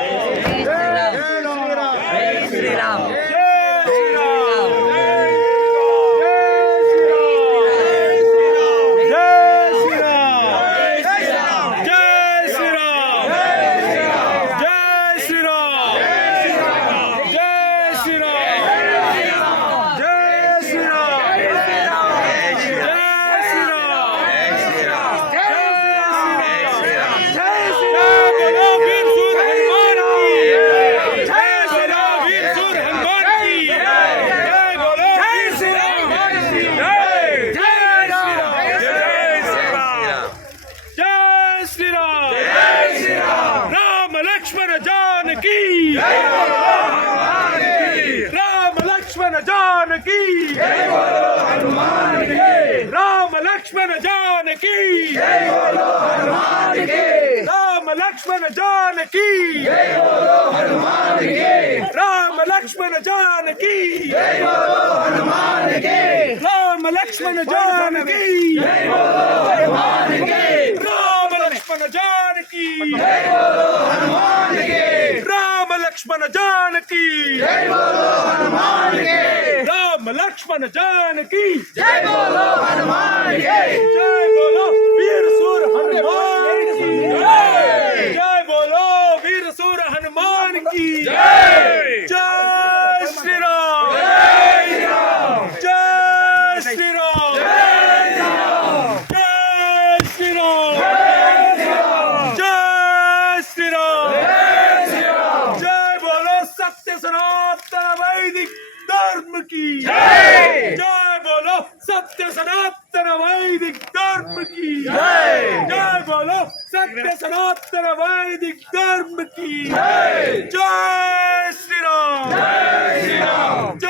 Amen. లక్ష్మణ జానకి రామ లక్ష్మణ జానకి రామ లక్ష్మణ జానకి రామ లక్ష్మణ జానకి రామ లక్ష్మణ జానకి రామ లక్ష్మణ జానకి రామ లక్ష్మణ జానకి ಲಕ್ಷ್ಮಣ ಜಾನಕಿ ಜೈ ಬೋಲೋ ಹನುಮಾನ್ ಗೆ ರಾಮ ಲಕ್ಷ್ಮಣ ಜಾನಕಿ ಜೈ ಬೋಲೋ ಹನುಮಾನ್ ಗೆ ಜೈ ಬೋಲೋ ವೀರ ಸೂರ ಹನುಮಾನ್ ಜೈ ಬೋಲೋ ವೀರ ಸೂರ ಹನುಮಾನ್ ಕಿ ಜೈ taevalo, sõpte sõnatena vaidik tõrmki. taevalo, sõpte sõnatena vaidik tõrmki. tšau, sina. tšau, sina.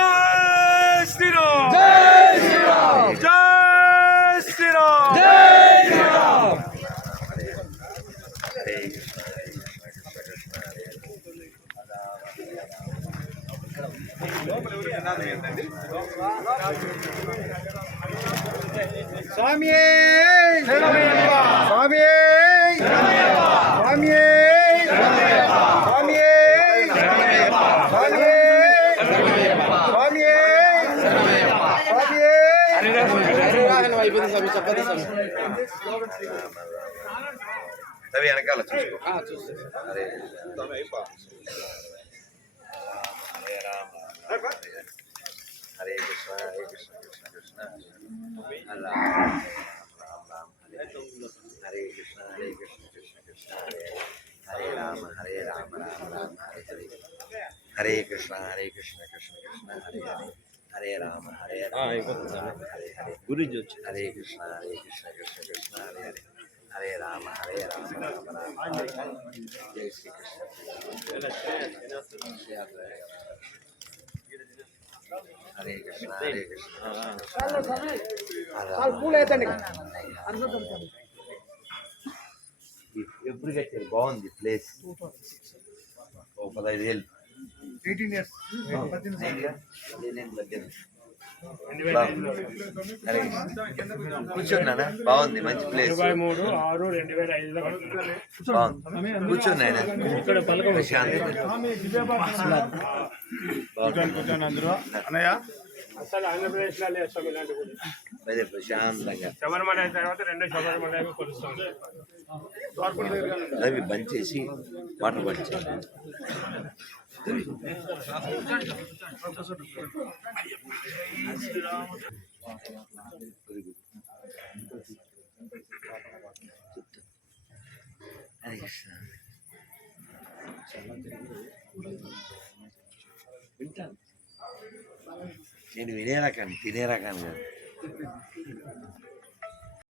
స్వామియే! స్వామియే! స్వామియే! అవి వెనకాల చూసుకో. చూస్తే హరే కృష్ణ హరే కృష్ణ కృష్ణ కృష్ణ హరే రామ రామ రామ హరే కృష్ణ హరే కృష్ణ కృష్ణ కృష్ణ హరే హరే రామ హరే రామ రామ రామ హరే హరే హరే కృష్ణ హరే కృష్ణ కృష్ణ కృష్ణ హరే హరే హరే రామ హరే రామ హరే హరే గురించి వచ్చి హరే కృష్ణ హరే కృష్ణ కృష్ణ కృష్ణ హరే హరే హరే రామ హరే రామ రామ రామ జై శ్రీకృష్ణ హరే కృష్ణ హరే కృష్ణ ఎప్పుడు కట్టారు బాగుంది ప్లేస్ ఓ పదహైదు వేలు ఎయిటీన్ ఇయర్స్ కూర్చున్నానా బాగుంది మంచి ప్లేస్ మూడు ఆరు రెండు వేల ఐదులో బాగుంది. కూర్చున్నాయన ప్రశాంతంగా బాగుంది అన్నయ్య? అసలు ఆంధ్రప్రదేశ్లో లేదు స్వామి ఇలాంటి గుడి. అదే ప్రశాంతంగా. శబరిమల అయిన తర్వాత రెండో శబరిమల కొలుస్తాం. అవి బంద్ చేసి వాటర్ బంద్ చేయాలి హరే కృష్ణ వింటాను నేను వినే రకాన్ని తినే రకాన్ని కాదు